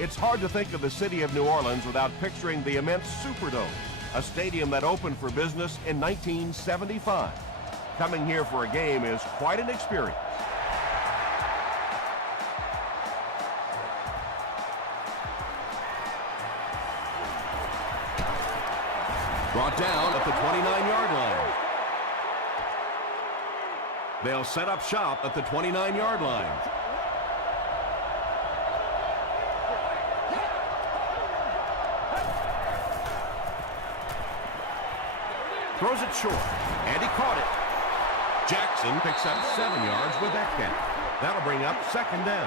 It's hard to think of the city of New Orleans without picturing the immense Superdome, a stadium that opened for business in 1975. Coming here for a game is quite an experience. Brought down at the 29-yard line. They'll set up shop at the 29-yard line. Throws it short, and he caught it. Jackson picks up 7 yards with that catch. That'll bring up second down.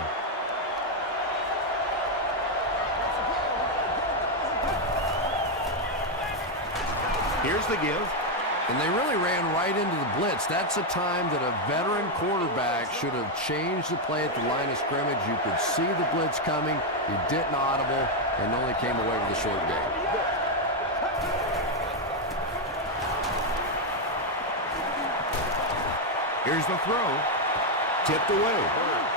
Here's the give. And they really ran right into the blitz. That's a time that a veteran quarterback should have changed the play at the line of scrimmage. You could see the blitz coming. He didn't audible and only came away with a short gain. Here's the throw. Tipped away.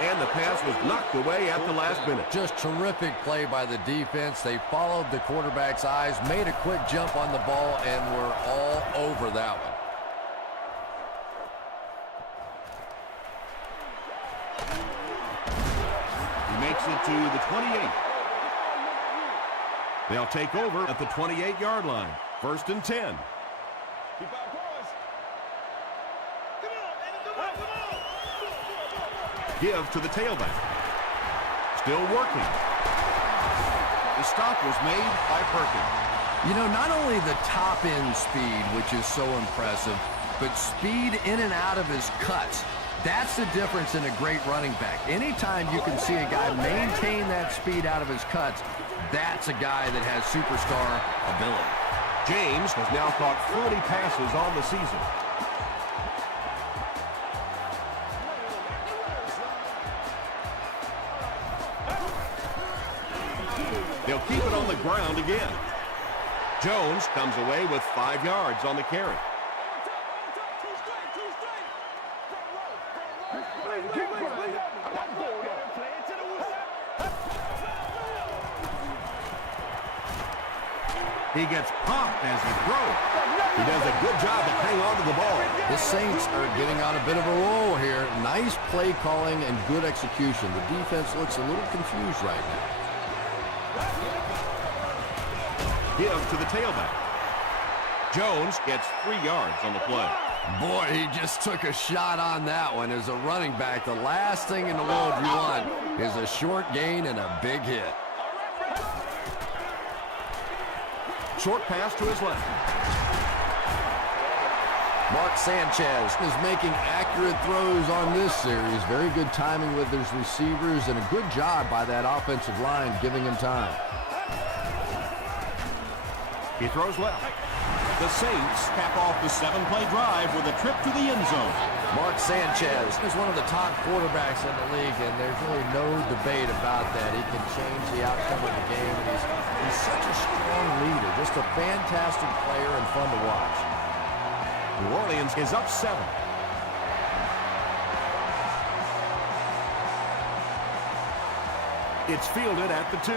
And the pass was knocked away at the last minute. Just terrific play by the defense. They followed the quarterback's eyes, made a quick jump on the ball, and were all over that one. He makes it to the 28. They'll take over at the 28-yard line. First and 10. Give to the tailback. Still working. The stop was made by Perkins. You know, not only the top-end speed, which is so impressive, but speed in and out of his cuts. That's the difference in a great running back. Anytime you can see a guy maintain that speed out of his cuts, that's a guy that has superstar ability. James has now caught 40 passes on the season. They'll keep it on the ground again. Jones comes away with 5 yards on the carry. He gets popped as he throws. He does a good job to hang on to the ball. The Saints are getting on a bit of a roll here. Nice play calling and good execution. The defense looks a little confused right now. Give to the tailback. Jones gets 3 yards on the play. Boy, he just took a shot on that one. As a running back, the last thing in the world you want is a short gain and a big hit. Short pass to his left. Mark Sanchez is making accurate throws on this series. Very good timing with his receivers and a good job by that offensive line giving him time. He throws left. The Saints cap off the 7-play drive with a trip to the end zone. Mark Sanchez is one of the top quarterbacks in the league, and there's really no debate about that. He can change the outcome of the game. He's such a strong leader, just a fantastic player and fun to watch. New Orleans is up 7. It's fielded at the 2.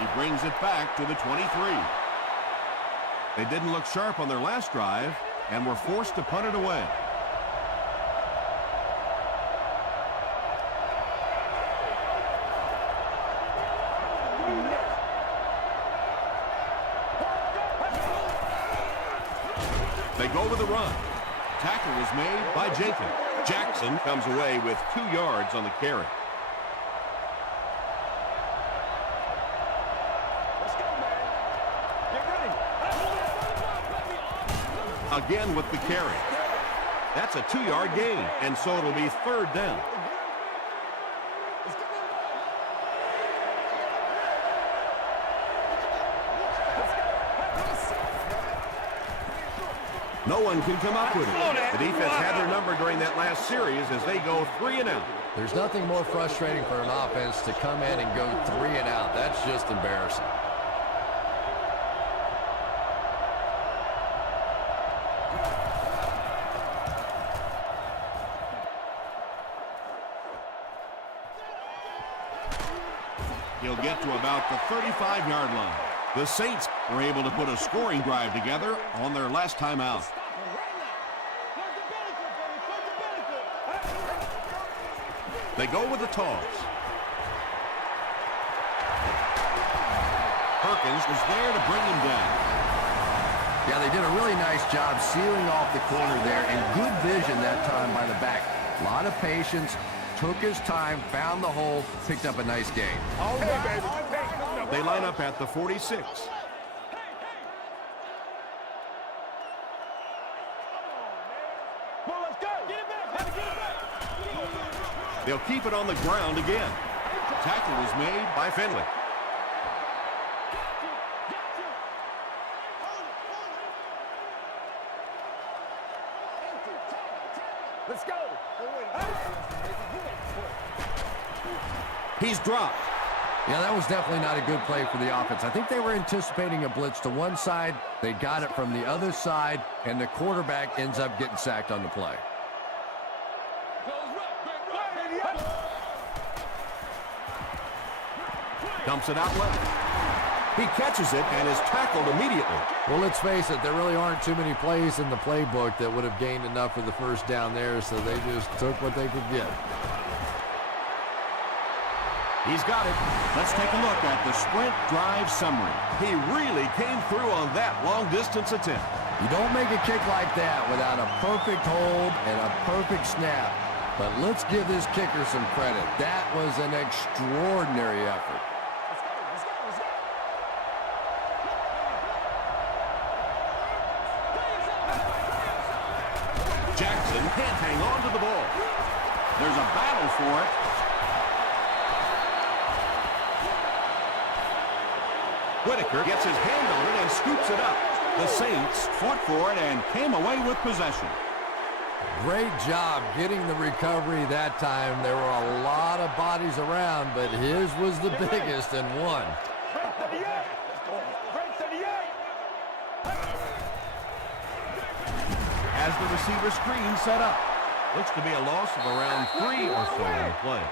He brings it back to the 23. They didn't look sharp on their last drive and were forced to punt it away. They go with the run. Tackle was made by Jenkins. Jackson comes away with 2 yards on the carry. Again with the carry. That's a 2-yard gain, and so it'll be 3rd down. No one can come up with it. The defense had their number during that last series as they go 3 and out. There's nothing more frustrating for an offense to come in and go 3 and out. That's just embarrassing. He'll get to about the 35-yard line. The Saints were able to put a scoring drive together on their last time out. They go with the toss. Perkins was there to bring him down. Yeah, they did a really nice job sealing off the corner there, and good vision that time by the back. A lot of patience, took his time, found the hole, picked up a nice gain. They line up at the 46. They'll keep it on the ground again. Tackle was made by Finley. Let's go. He's dropped. Yeah, that was definitely not a good play for the offense. I think they were anticipating a blitz to one side. They got it from the other side, and the quarterback ends up getting sacked on the play. Dumps it out left. He catches it and is tackled immediately. Well, let's face it, there really aren't too many plays in the playbook that would have gained enough for the first down there, so they just took what they could get. He's got it. Let's take a look at the sprint drive summary. He really came through on that long-distance attempt. You don't make a kick like that without a perfect hold and a perfect snap. But let's give this kicker some credit. That was an extraordinary effort. Jackson can't hang on to the ball. There's a battle for it. Whitaker gets his hand on it and scoops it up. The Saints fought for it and came away with possession. Great job getting the recovery that time. There were a lot of bodies around, but his was the biggest and won. As the receiver screen set up. Looks to be a loss of around 3 or so in the play.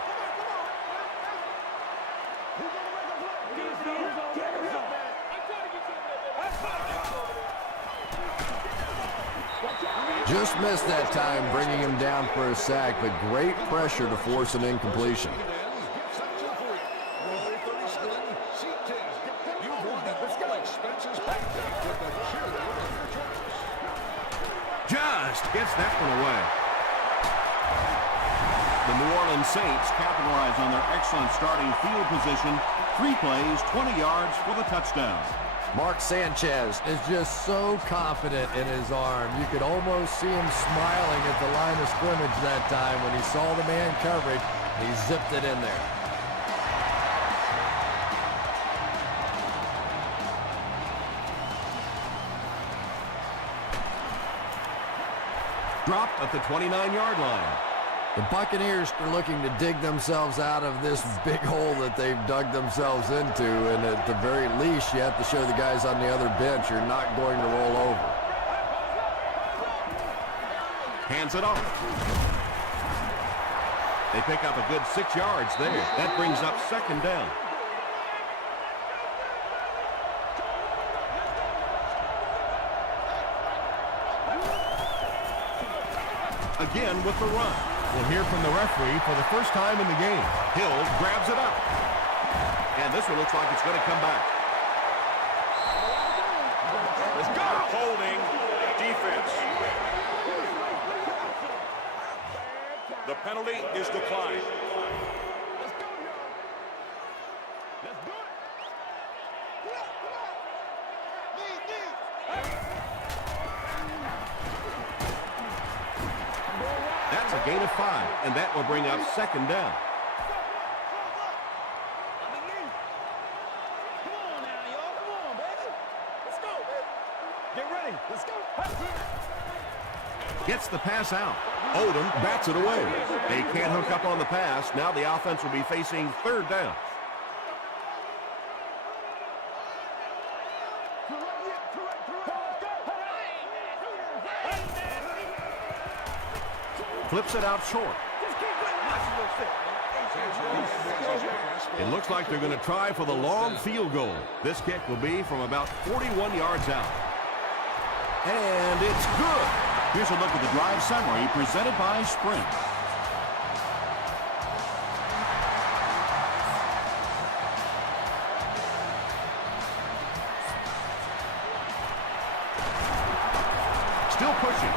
Just missed that time, bringing him down for a sack, but great pressure to force an incompletion. Just gets that one away. The New Orleans Saints capitalize on their excellent starting field position. 3 plays, 20 yards for the touchdown. Mark Sanchez is just so confident in his arm. You could almost see him smiling at the line of scrimmage that time when he saw the man coverage. He zipped it in there. Dropped at the 29-yard line. The Buccaneers are looking to dig themselves out of this big hole that they've dug themselves into, and at the very least, you have to show the guys on the other bench you're not going to roll over. Hands it off. They pick up a good 6 yards there. That brings up 2nd down. Again with the run. We'll hear from the referee for the first time in the game. Hill grabs it up. And this one looks like it's going to come back. Let's go. Holding defense. The penalty is declined. Let's go, y'all. Let's do it. That's a gain of 5, and that will bring up 2nd down. Come on now, y'all. Come on, baby. Let's go, baby. Get ready. Let's go. Gets the pass out. Odom bats it away. They can't hook up on the pass. Now the offense will be facing 3rd down. Flips it out short. Just keep running. Nice little fit. It looks like they're going to try for the long field goal. This kick will be from about 41 yards out. And it's good. Here's a look at the drive summary presented by Sprint. Still pushing.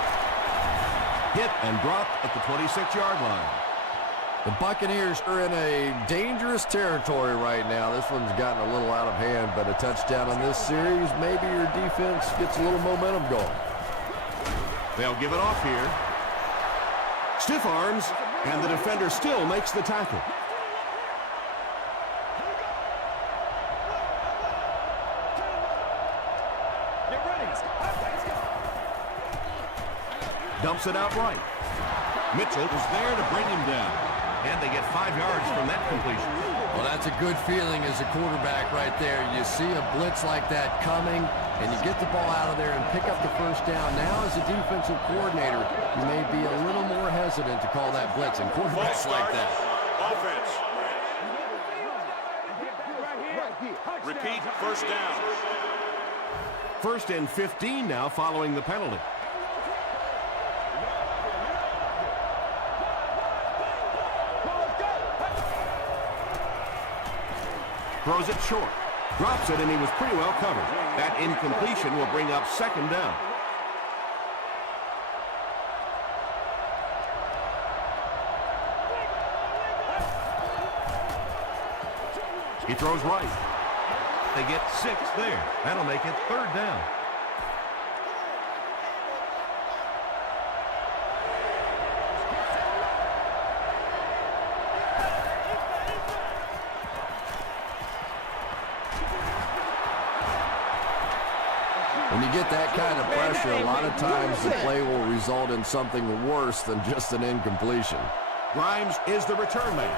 Hit and dropped at the 26-yard line. The Buccaneers are in a dangerous territory right now. This one's gotten a little out of hand, but a touchdown on this series, maybe your defense gets a little momentum going. They'll give it off here. Stiff arms, and the defender still makes the tackle. Dumps it out right. Mitchell is there to bring him down. And they get 5 yards from that completion. Well, that's a good feeling as a quarterback right there. You see a blitz like that coming, and you get the ball out of there and pick up the first down. Now, as a defensive coordinator, you may be a little more hesitant to call that blitz, and quarterbacks like that. Offense. Repeat, first down. First and 15 now following the penalty. Throws it short. Drops it, and he was pretty well covered. That incompletion will bring up second down. He throws right. They get 6 there. That'll make it third down. When you get that kind of pressure, a lot of times the play will result in something worse than just an incompletion. Grimes is the return man.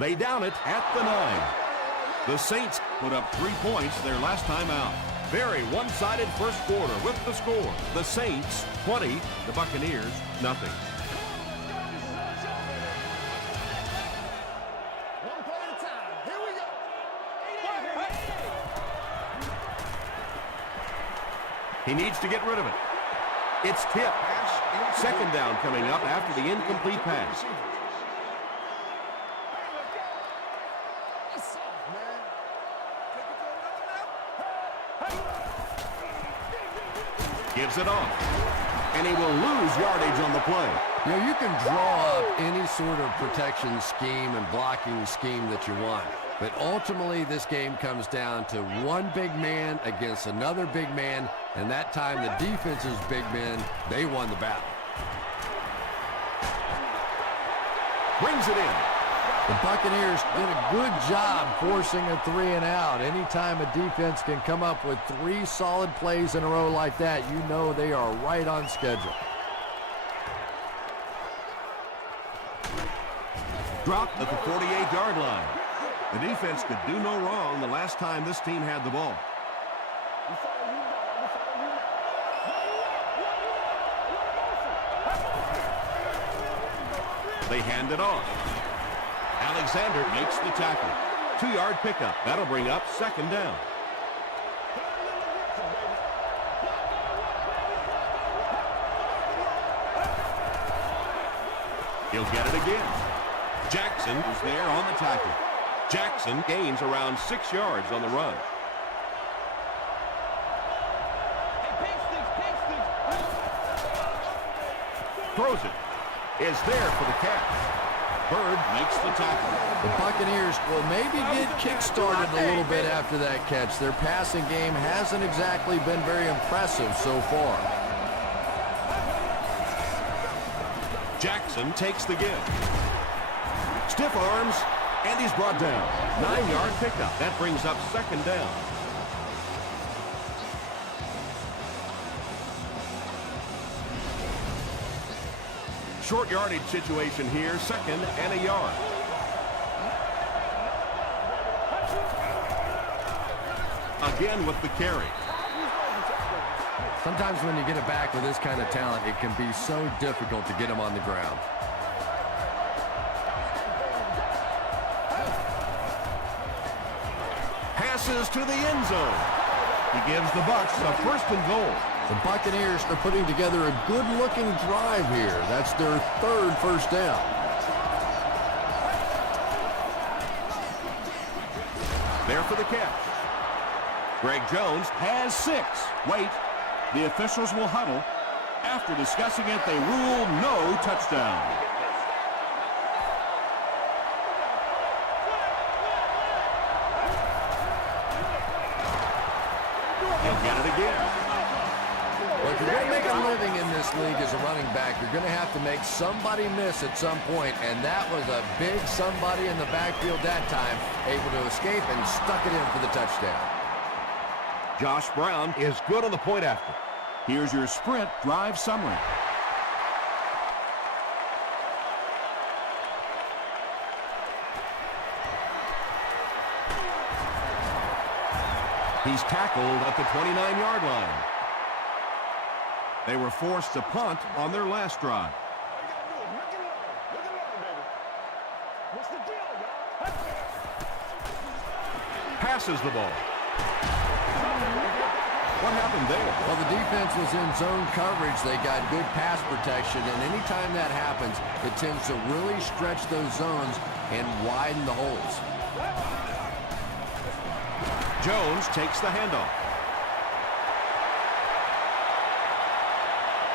They down it at the 9. The Saints put up 3 points their last time out. Very one-sided first quarter with the score. The Saints 20, the Buccaneers nothing. He needs to get rid of it. It's tipped. Second down coming up after the incomplete pass. Gives it off. And he will lose yardage on the play. You know, you can draw up any sort of protection scheme and blocking scheme that you want. But ultimately, this game comes down to one big man against another big man, and that time the defense's big men, they won the battle. Brings it in. The Buccaneers did a good job forcing a 3-and-out. Anytime a defense can come up with 3 solid plays in a row like that, you know they are right on schedule. Dropped at the 48-yard line. The defense could do no wrong the last time this team had the ball. They hand it off. Alexander makes the tackle. 2-yard pickup. That'll bring up second down. He'll get it again. Jackson is there on the tackle. Jackson gains around 6 yards on the run. Throws it. Is there for the catch. Bird makes the tackle. The Buccaneers will maybe get kick-started a little bit after that catch. Their passing game hasn't exactly been very impressive so far. Jackson takes the give. Stiff arms, and he's brought down. 9-yard pickup. That brings up second down. Short yardage situation here, second and a yard. Again with the carry. Sometimes when you get it back with this kind of talent, it can be so difficult to get him on the ground. Passes to the end zone. He gives the Bucs a 1st and goal. The Buccaneers are putting together a good-looking drive here. That's their 3rd first down. There for the catch. Greg Jones has 6. Wait, the officials will huddle. After discussing it, they rule no touchdown. He'll get it again. Well, if you're going to make a living in this league as a running back, you're going to have to make somebody miss at some point, and that was a big somebody in the backfield that time, able to escape and stuck it in for the touchdown. Josh Brown Is good on the point after. Here's your sprint drive summary. He's tackled at the 29-yard line. They were forced to punt on their last drive. Passes the ball. What happened there? Well, the defense was in zone coverage. They got good pass protection, and anytime that happens, it tends to really stretch those zones and widen the holes. Jones takes the handoff.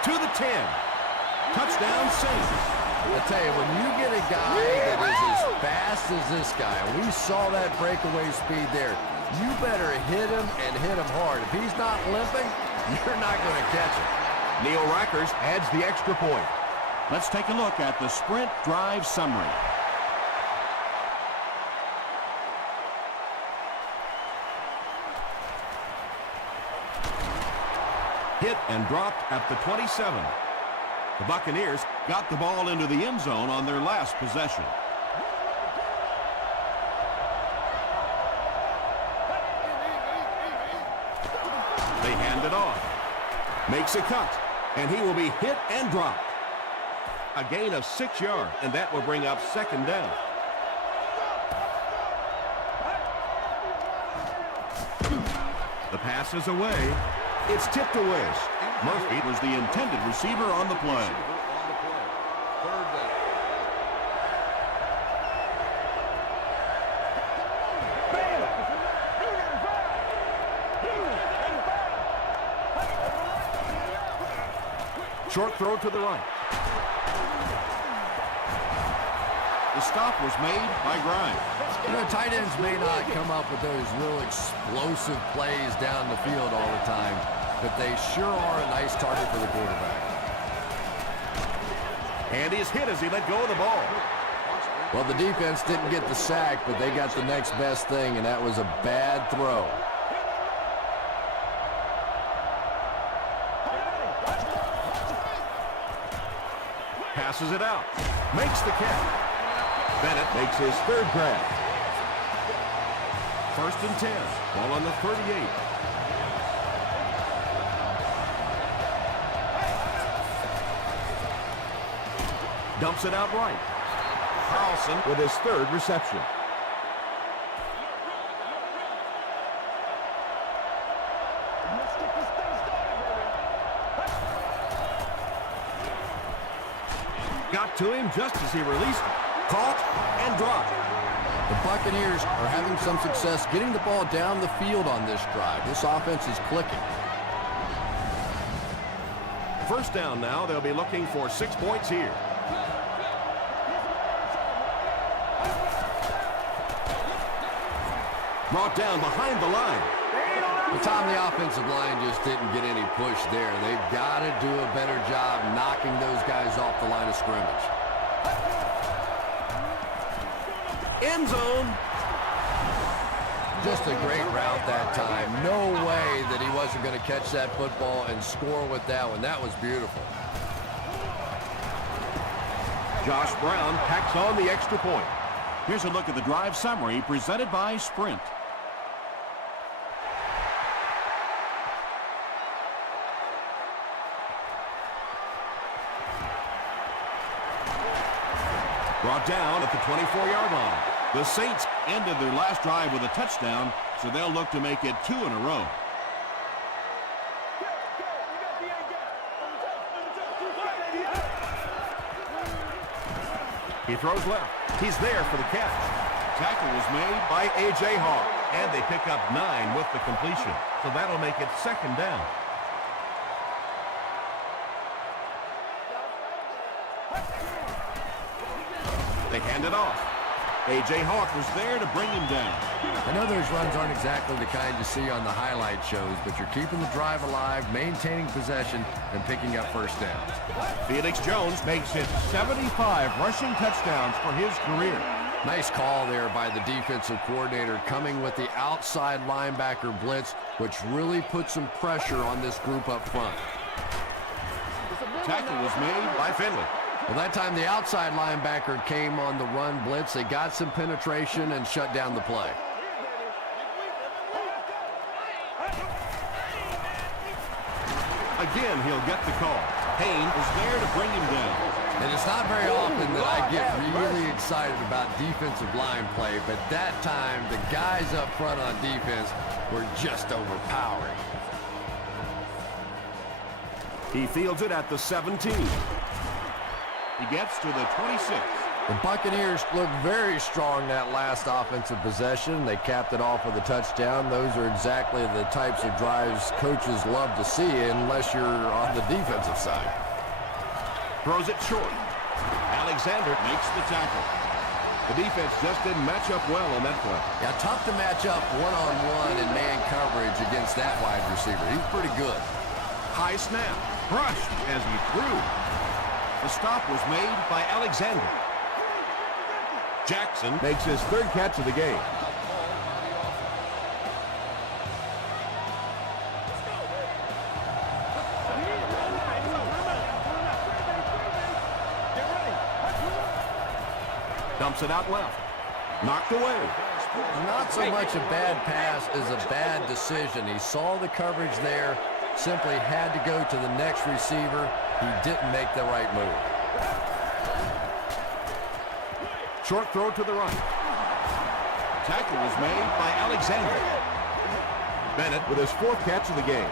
To the 10. Touchdown Saints. I tell you, when you get a guy that is as fast as this guy, and we saw that breakaway speed there, you better hit him and hit him hard. If he's not limping, you're not going to catch him. Neil Rackers adds the extra point. Let's take a look at the sprint drive summary. Hit and dropped at the 27. The Buccaneers got the ball into the end zone on their last possession. They hand it off. Makes a cut, and he will be hit and dropped. A gain of 6 yards, and that will bring up 2nd down. The pass is away. It's tipped away. Murphy was the intended receiver on the play. Short throw to the right. The stop was made by Grimes. You know, tight ends may not come up with those real explosive plays down the field all the time, but they sure are a nice target for the quarterback. And he's hit as he let go of the ball. Well, the defense didn't get the sack, but they got the next best thing, and that was a bad throw. Passes it out. Makes the catch. Bennett makes his 3rd grab. 1st and 10. Ball on the 38. Dumps it out right. Carlson with his 3rd reception. Got to him just as he released it. Caught and dropped. The Buccaneers are having some success getting the ball down the field on this drive. This offense is clicking. 1st down now. They'll be looking for 6 points here. Brought down behind the line. Well, Tom, the offensive line just didn't get any push there. They've got to do a better job knocking those guys off the line of scrimmage. End zone. Just a great route that time. No way that he wasn't going to catch that football and score with that one. That was beautiful. Josh Brown packs on the extra point. Here's a look at the drive summary presented by Sprint. Brought down at the 24-yard line. The Saints ended their last drive with a touchdown, so they'll look to make it 2 in a row. He throws left. He's there for the catch. Tackle was made by A.J. Hawk, and they pick up 9 with the completion. So that'll make it 2nd down. They hand it off. A.J. Hawk was there to bring him down. I know those runs aren't exactly the kind you see on the highlight shows, but you're keeping the drive alive, maintaining possession, and picking up first downs. Felix Jones makes it 75 rushing touchdowns for his career. Nice call there by the defensive coordinator, coming with the outside linebacker blitz, which really put some pressure on this group up front. Tackle was made by Finley. Well, that time the outside linebacker came on the run blitz. They got some penetration and shut down the play. Again, he'll get the call. Payne was there to bring him down. And it's not very often that I get really excited about defensive line play, but that time the guys up front on defense were just overpowering. He fields it at the 17. He gets to the 26. The Buccaneers looked very strong that last offensive possession. They capped it off with a touchdown. Those are exactly the types of drives coaches love to see unless you're on the defensive side. Throws it short. Alexander makes the tackle. The defense just didn't match up well on that play. Yeah, tough to match up one-on-one in man coverage against that wide receiver. He's pretty good. High snap. Brushed as he threw. The stop was made by Alexander. Jackson makes his 3rd catch of the game. Dumps it out left. Knocked away. Not so much a bad pass as a bad decision. He saw the coverage there, simply had to go to the next receiver. He didn't make the right move. Short throw to the right. Tackle was made by Alexander. Bennett with his 4th catch of the game.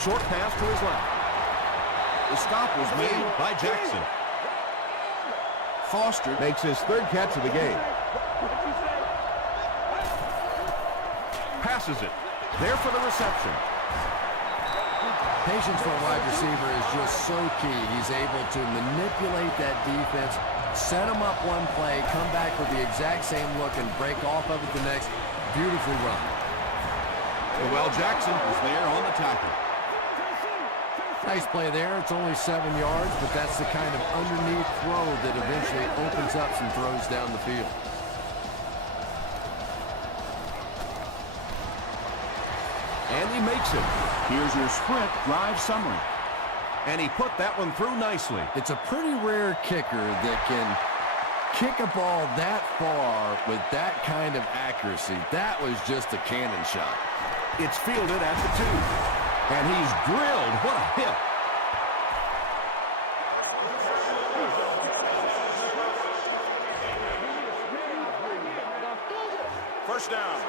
Short pass to his left. The stop was made by Jackson. Foster makes his 3rd catch of the game. Passes it. There for the reception. Patience for a wide receiver is just so key. He's able to manipulate that defense, set them up one play, come back with the exact same look, and break off of it the next. Beautifully run. Well, Jackson was there on the tackle. Nice play there. It's only 7 yards, but that's the kind of underneath throw that eventually opens up some throws down the field. And he makes it. Here's your sprint drive summary. And he put that one through nicely. It's a pretty rare kicker that can kick a ball that far with that kind of accuracy. That was just a cannon shot. It's fielded at the 2. And he's drilled. What a hit. First down.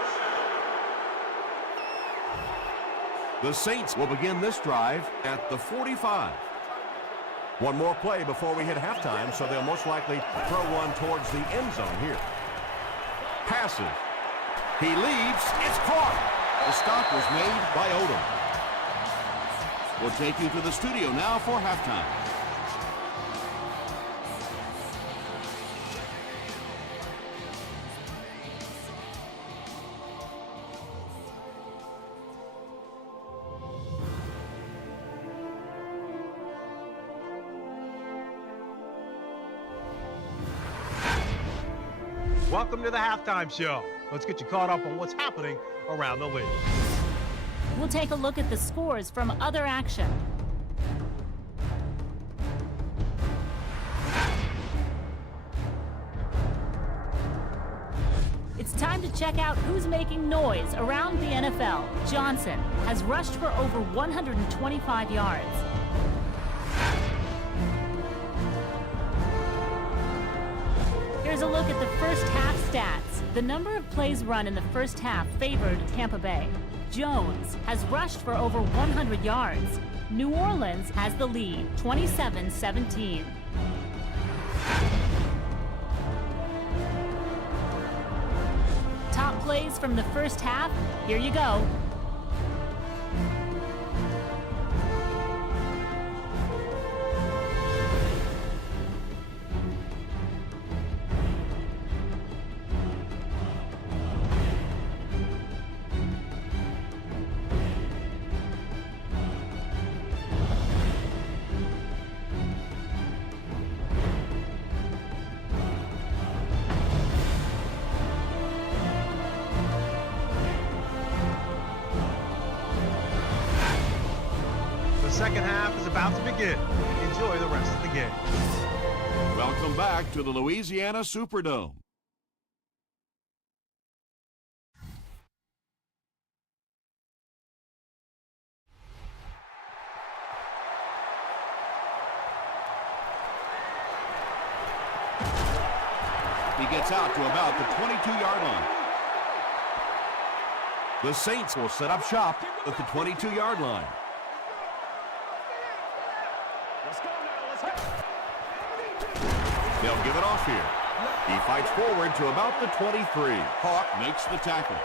The Saints will begin this drive at the 45. One more play before we hit halftime, so they'll most likely throw one towards the end zone here. Passes. He leads. It's caught. The stop was made by Odom. We'll take you to the studio now for halftime. Welcome to the halftime show. Let's get you caught up on what's happening around the league. We'll take a look at the scores from other action. It's time to check out who's making noise around the NFL. Johnson has rushed for over 125 yards. Here's a look at the first half stats. The number of plays run in the first half favored Tampa Bay. Jones has rushed for over 100 yards. New Orleans has the lead, 27-17. Top plays from the first half, here you go. The second half is about to begin. Enjoy the rest of the game. Welcome back to the Louisiana Superdome. He gets out to about the 22-yard line. The Saints will set up shop at the 22-yard line. They'll give it off here. He fights forward to about the 23. Hawk makes the tackle.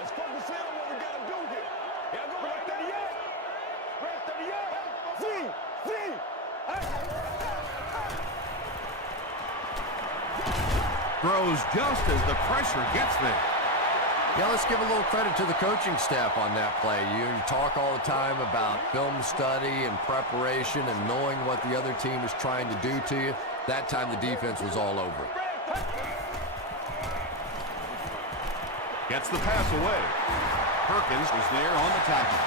Let's focus in on what we got to do here. Yeah, go right 38. Right 38. Throws just as the pressure gets there. Yeah, let's give a little credit to the coaching staff on that play. You talk all the time about film study and preparation and knowing what the other team is trying to do to you. That time the defense was all over it. Gets the pass away. Perkins was there on the tackle.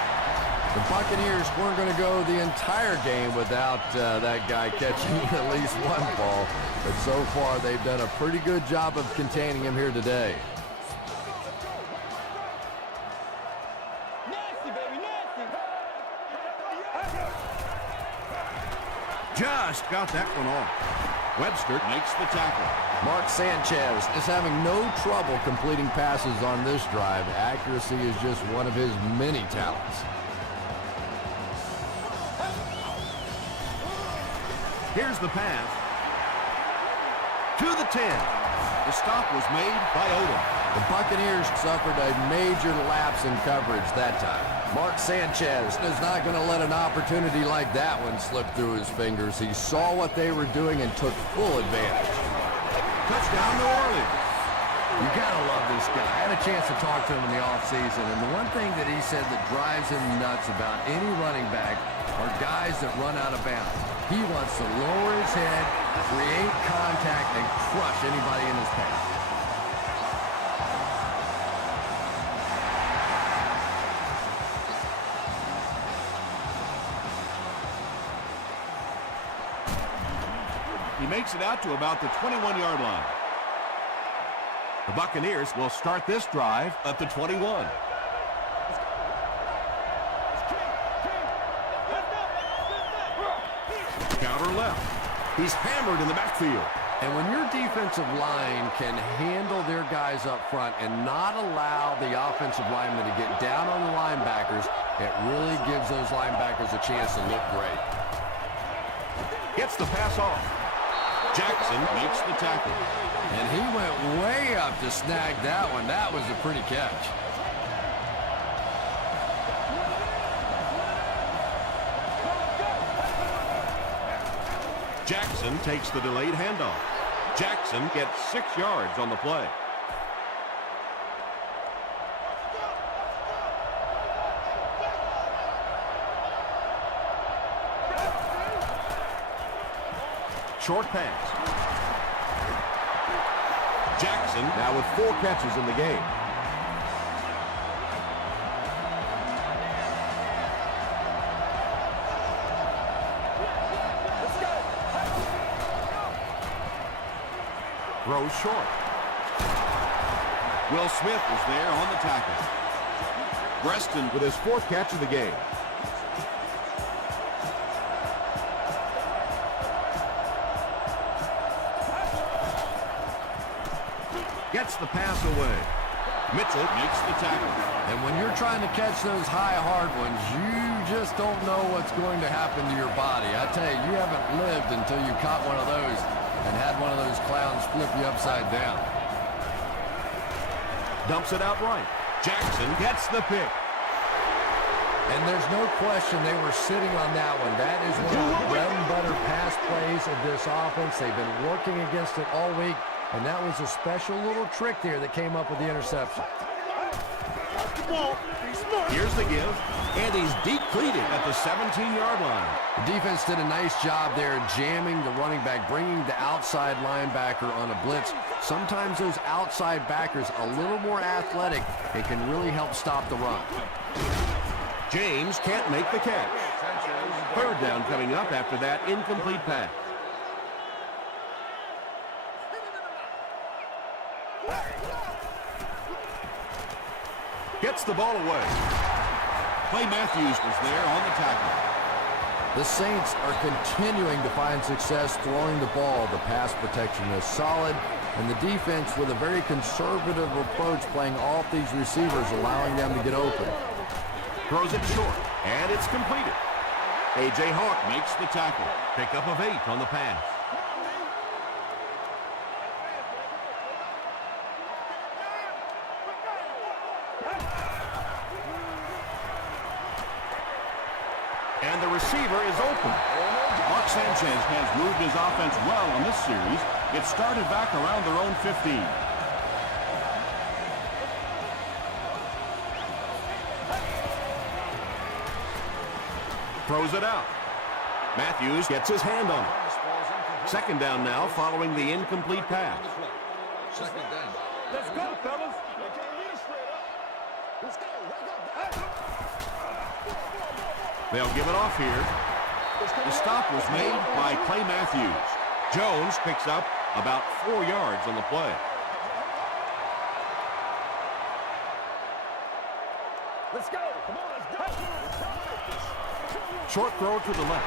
The Buccaneers weren't going to go the entire game without that guy catching at least one ball. But so far, they've done a pretty good job of containing him here today. Just got that one off. Webster makes the tackle. Mark Sanchez is having no trouble completing passes on this drive. Accuracy is just one of his many talents. Here's the pass. To the 10. The stop was made by Odom. The Buccaneers suffered a major lapse in coverage that time. Mark Sanchez is not going to let an opportunity like that one slip through his fingers. He saw what they were doing and took full advantage. Touchdown, New Orleans. You got to love this guy. I had a chance to talk to him in the offseason, and the one thing that he said that drives him nuts about any running back are guys that run out of bounds. He wants to lower his head, create contact, and crush anybody in his path. He makes it out to about the 21-yard line. The Buccaneers will start this drive at the 21. Counter left. He's hammered in the backfield. And when your defensive line can handle their guys up front and not allow the offensive linemen to get down on the linebackers, it really gives those linebackers a chance to look great. Gets the pass off. Jackson makes the tackle. And he went way up to snag that one. That was a pretty catch. Jackson takes the delayed handoff. Jackson gets 6 yards on the play. Short pass. Jackson now with 4 catches in the game. Throws short. Will Smith is there on the tackle. Preston with his 4th catch of the game. Gets the pass away. Mitchell Makes the tackle. And when you're trying to catch those high, hard ones, you just don't know what's going to happen to your body. I tell you, you haven't lived until you caught one of those and had one of those clowns flip you upside down. dumps it out right. Jackson gets the pick. And there's no question they were sitting on that one. That is one of the bread and butter pass plays of this offense. They've been working against it all week, and that was a special little trick there that came up with the interception. Here's the give, and he's decleated at the 17-yard line. The defense did a nice job there jamming the running back, bringing the outside linebacker on a blitz. Sometimes those outside backers a little more athletic and can really help stop the run. James can't make the catch. Third down coming up after that incomplete pass. Gets the ball away. Clay Matthews was there on the tackle. The Saints are continuing to find success throwing the ball. The pass protection is solid, and the defense with a very conservative approach playing off these receivers, allowing them to get open. Throws it short, and it's completed. A.J. Hawk Makes the tackle. pickup of 8 on the pass. And the receiver is open. Mark Sanchez has moved his offense well on this series. It started back around their own 15. Throws it out. Matthews gets his hand on it. Second down now following the incomplete pass. Let's go, fellas. Let's go. They'll give it off here. The stop was made by Clay Matthews. Jones picks up about 4 yards on the play. Let's go. Come on, let's go. Short throw to the left.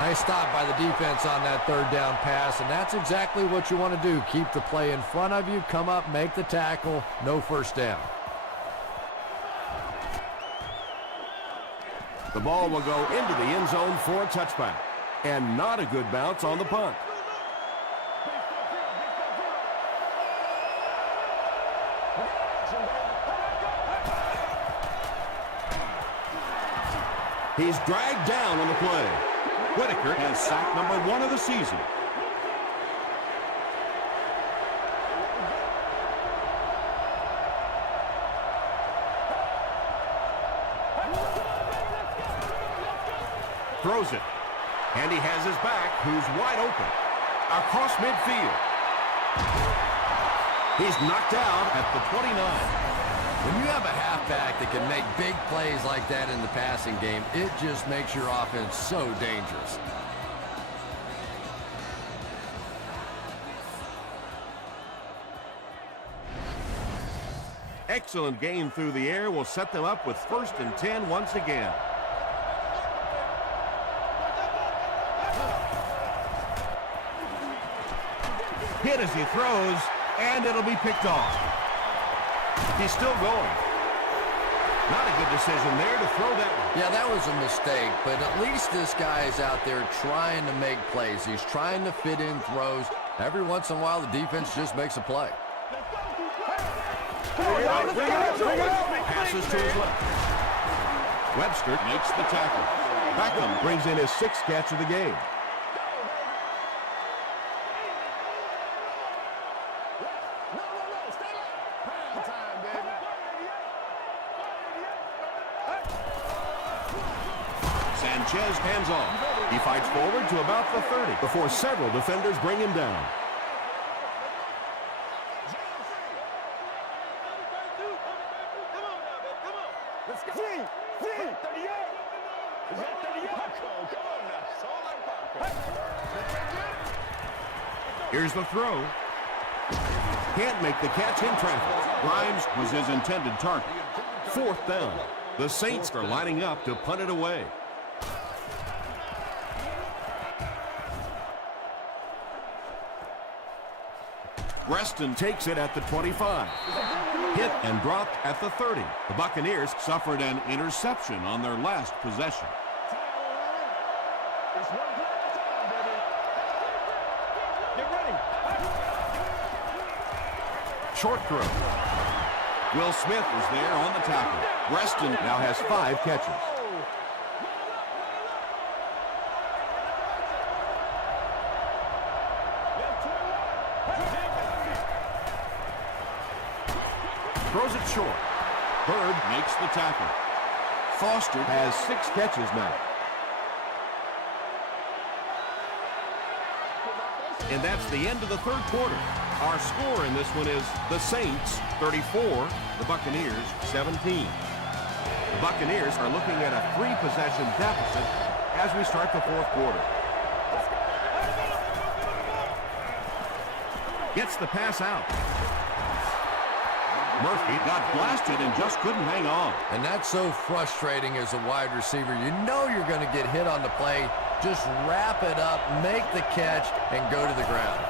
Nice stop by the defense on that third down pass, and that's exactly what you want to do. Keep the play in front of you, come up, make the tackle, no first down. The ball will go into the end zone for a touchback. And not a good bounce on the punt. He's dragged down on the play. Whitaker has sack number 1 of the season. Throws it. And he has his back, who's wide open. Across midfield. He's knocked out at the 29. When you have a halfback that can make big plays like that in the passing game, it just makes your offense so dangerous. Excellent game through the air will set them up with 1st and 10 once again. Hit as he throws, and it'll be picked off. He's still going. Not a good decision there to throw that one. Yeah, that was a mistake, but at least this guy is out there trying to make plays. He's trying to fit in throws. Every once in a while, the defense just makes a play. Passes to his left. Webster Makes the tackle. Beckham brings in his 6th catch of the game. Sanchez hands off. He fights forward to about the 30 before several defenders bring him down. Let's go. 38. Is that 38? Come on now. Here's the throw. Can't make the catch in traffic. Grimes was his intended target. 4th down. The Saints are lining up to punt it away. Reston takes it at the 25. Hit and dropped at the 30. The Buccaneers suffered an interception on their last possession. Short throw. Will Smith was there on the tackle. Reston now has 5 catches. Throws it short. Bird makes the tackle. Foster has 6 catches now. And that's the end of the 3rd quarter. Our score in this one is the Saints 34, the Buccaneers 17. The Buccaneers are looking at a 3-possession deficit as we start the 4th quarter. Gets the pass out. Murphy got blasted and just couldn't hang on. And that's so frustrating as a wide receiver. You know you're going to get hit on the play. Just wrap it up, make the catch, and go to the ground.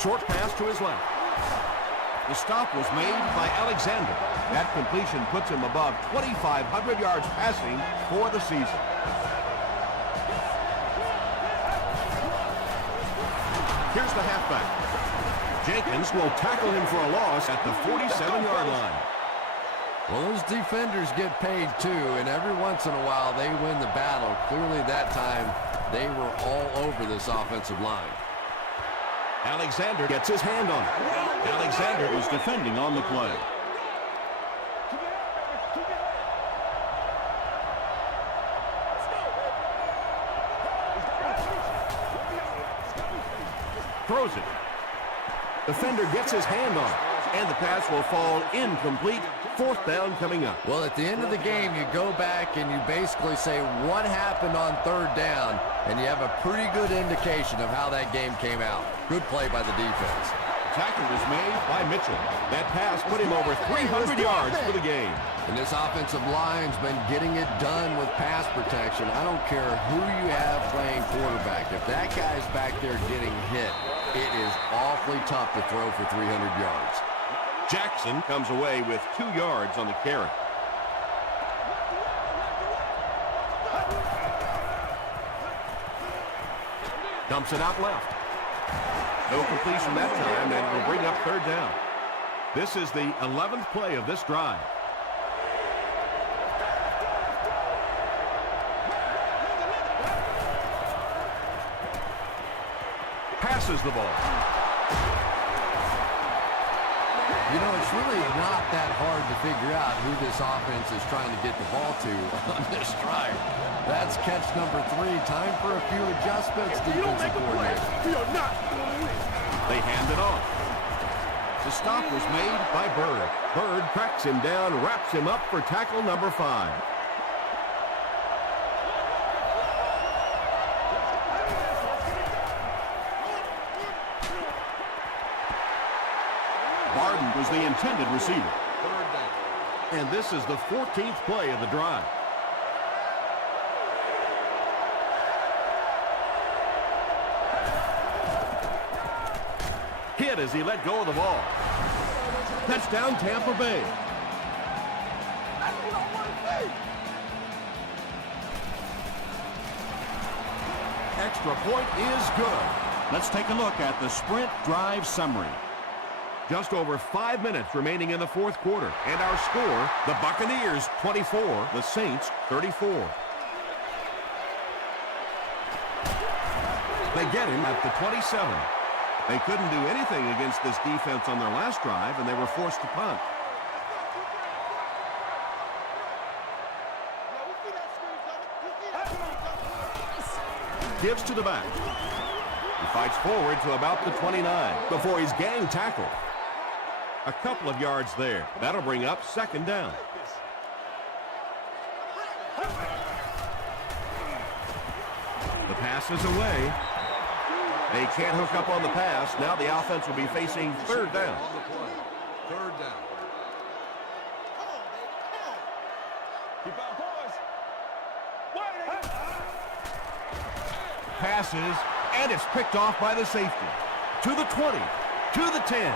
Short pass to his left. The stop was made by Alexander. That completion puts him above 2,500 yards passing for the season. Here's the halfback. Jenkins will tackle him for a loss at the 47-yard line. Well, those defenders get paid too, and every once in a while they win the battle. Clearly that time they were all over this offensive line. Alexander gets his hand on it. Alexander was defending on the play. Throws it. Defender gets his hand on it, and the pass will fall incomplete. 4th down coming up. Well, at the end of the game, you go back and you basically say what happened on 3rd down, and you have a pretty good indication of how that game came out. Good play by the defense. Tackle was made by Mitchell. That pass put him over 300 yards for the game. And this offensive line's been getting it done with pass protection. I don't care who you have playing quarterback. If that guy's back there getting hit, it is awfully tough to throw for 300 yards. Jackson comes away with 2 yards on the carry. Dumps it out left. No completion that time, and will bring up 3rd down. This is the 11th play of this drive. Passes the ball. You know, it's really not that hard to figure out who this offense is trying to get the ball to on this drive. That's catch number 3. Time for a few adjustments, defensive coordinator. We are not going to win. They hand it off. The stop was made by Bird. Bird cracks him down, wraps him up for tackle number 5. Barden was the intended receiver. And this is the 14th play of the drive. Hit as he let go of the ball. Touchdown, Tampa Bay. Extra point is good. Let's take a look at the sprint drive summary. Just over 5 minutes remaining in the 4th quarter. And our score, the Buccaneers 24, the Saints 34. They get him at the 27. They couldn't do anything against this defense on their last drive, and they were forced to punt. Gives to the back. He fights forward to about the 29 before he's gang tackled. A couple of yards there. That'll bring up 2nd down. The pass is away. They can't hook up on the pass. Now the offense will be facing third down. Third down. Come on, baby. Come on. Keep our boys. Wait. Passes, and it's picked off by the safety. To the 20, to the 10.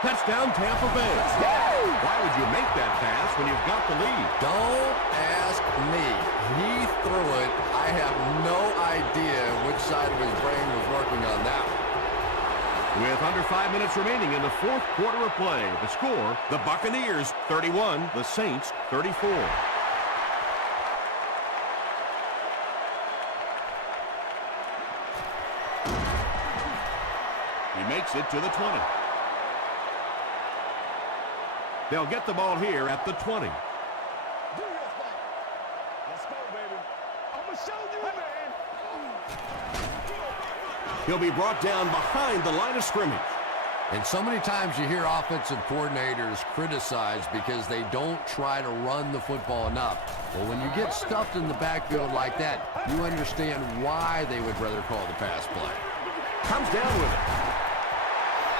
Touchdown, Tampa Bay. Why would you make that pass when you've got the lead? Don't ask me. He threw it. I have no idea which side of his brain was working on that one. With under 5 minutes remaining in the fourth quarter of play, the score, the Buccaneers 31, the Saints 34. He makes it to the 20. They'll get the ball here at the 20. Do your thing. Let's go, baby. I'm going to show you, man. He'll be brought down behind the line of scrimmage. And so many times you hear offensive coordinators criticized because they don't try to run the football enough. Well, when you get stuffed in the backfield like that, you understand why they would rather call the pass play. Comes down with it.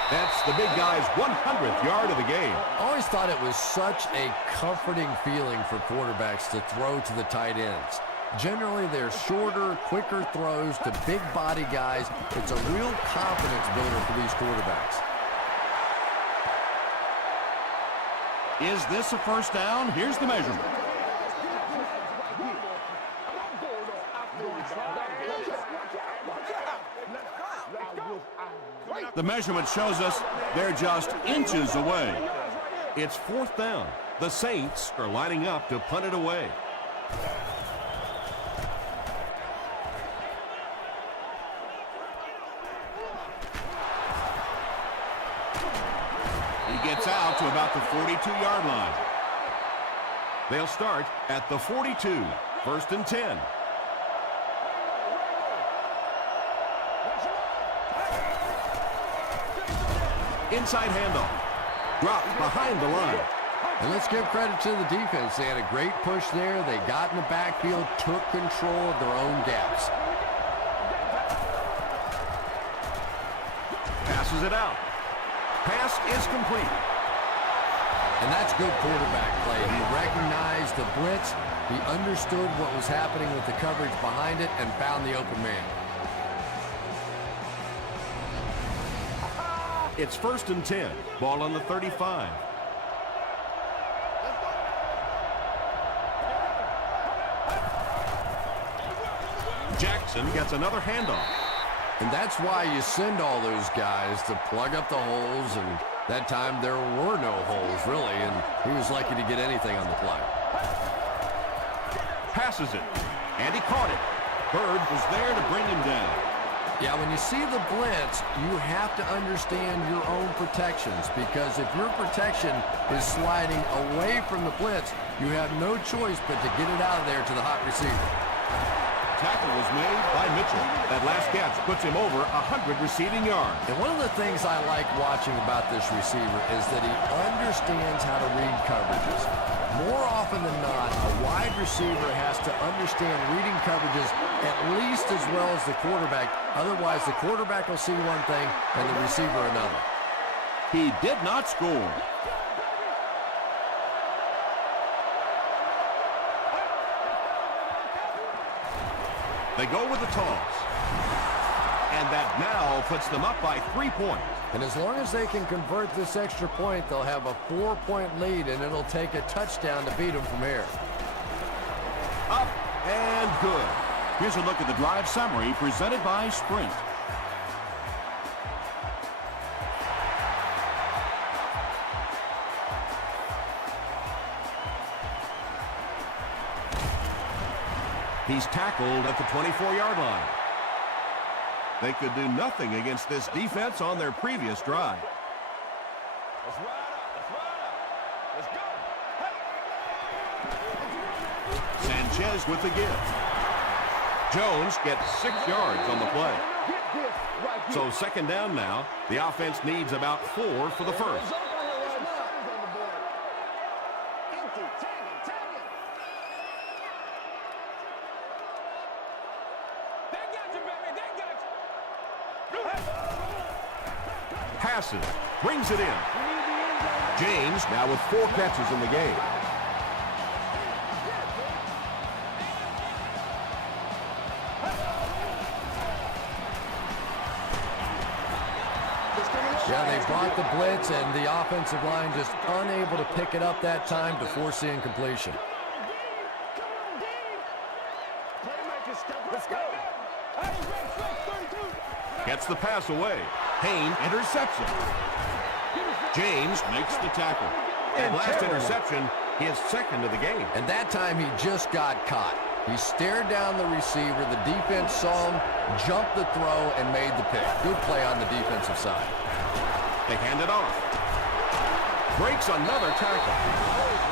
That's the big guy's 100th yard of the game. I always thought it was such a comforting feeling for quarterbacks to throw to the tight ends. Generally, they're shorter, quicker throws to big body guys. It's a real confidence builder for these quarterbacks. Is this a first down? Here's the measurement. The measurement shows us they're just inches away. It's fourth down. The Saints are lining up to punt it away. He gets out to about the 42-yard line. They'll start at the 42, first and 10. Inside handoff. Dropped behind the line. And let's give credit to the defense. They had a great push there. They got in the backfield, took control of their own gaps. Passes it out. Pass is complete. And that's good quarterback play. He recognized the blitz. He understood what was happening with the coverage behind it and found the open man. It's first and 10. Ball on the 35. Jackson gets another handoff. And that's why you send all those guys to plug up the holes, and that time there were no holes, really, and he was lucky to get anything on the play. Passes it, and he caught it. Bird was there to bring him down. Yeah, when you see the blitz, you have to understand your own protections, because if your protection is sliding away from the blitz, you have no choice but to get it out of there to the hot receiver. Tackle was made by Mitchell. That last catch puts him over 100 receiving yards. And one of the things I like watching about this receiver is that he understands how to read coverages. More often than not, a wide receiver has to understand reading coverages at least as well as the quarterback. Otherwise, the quarterback will see one thing and the receiver another. He did not score. They go with the toss. And that now puts them up by 3 points. And as long as they can convert this extra point, they'll have a 4-point lead, and it'll take a touchdown to beat them from here. Up and good. Here's a look at the drive summary presented by Sprint. He's tackled at the 24-yard line. They could do nothing against this defense on their previous drive. Let's ride up. Let's ride up. Let's go. Sanchez with the give. Jones gets 6 yards on the play. So second down now. The offense needs about 4 for the first. Passes. Brings it in. James now with 4 catches in the game. Yeah, they brought the blitz, and the offensive line just unable to pick it up that time to force the incompletion. Let's go. Gets the pass away. Payne interception. James makes the tackle. And last interception, his second of the game. And that time he just got caught. He stared down the receiver. The defense saw him, jumped the throw, and made the pick. Good play on the defensive side. They hand it off. Breaks another tackle.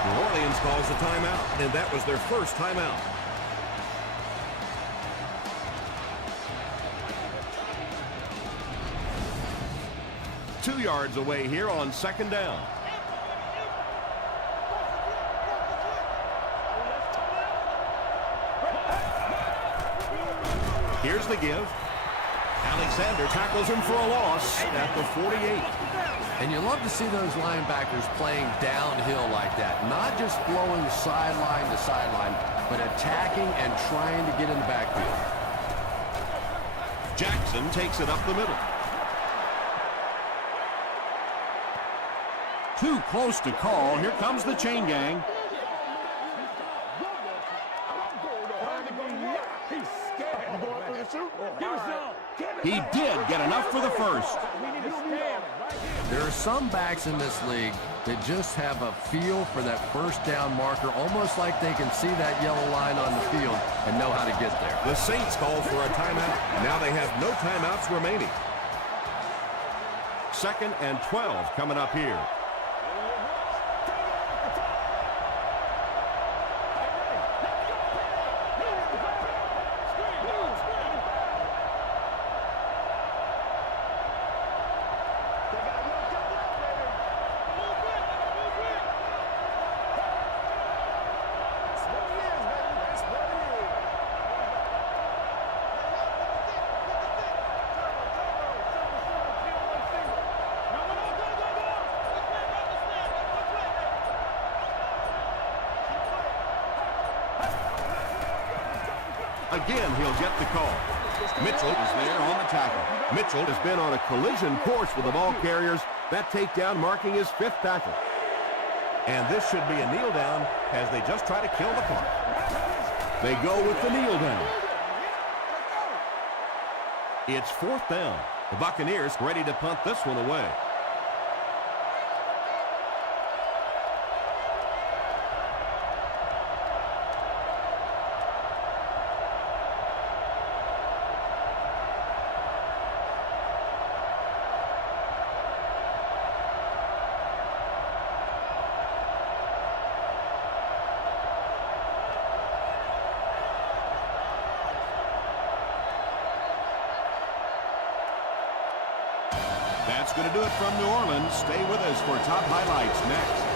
New Orleans calls a timeout, and that was their first timeout. Two yards away here on second down. Here's the give. Alexander tackles him for a loss at the 48. And you love to see those linebackers playing downhill like that. Not just flowing sideline to sideline, but attacking and trying to get in the backfield. Jackson takes it up the middle. Too close to call. Here comes the chain gang. He did get enough for the first. There are some backs in this league that just have a feel for that first down marker, almost like they can see that yellow line on the field and know how to get there. The Saints call for a timeout. Now they have no timeouts remaining. 2nd and 12 coming up here. Again, he'll get the call. Mitchell is there on the tackle. Mitchell has been on a collision course with the ball carriers. That takedown marking his 5th tackle. And this should be a kneel down as they just try to kill the clock. They go with the kneel down. It's 4th down. The Buccaneers ready to punt this one away. That's going to do it from New Orleans. Stay with us for top highlights next.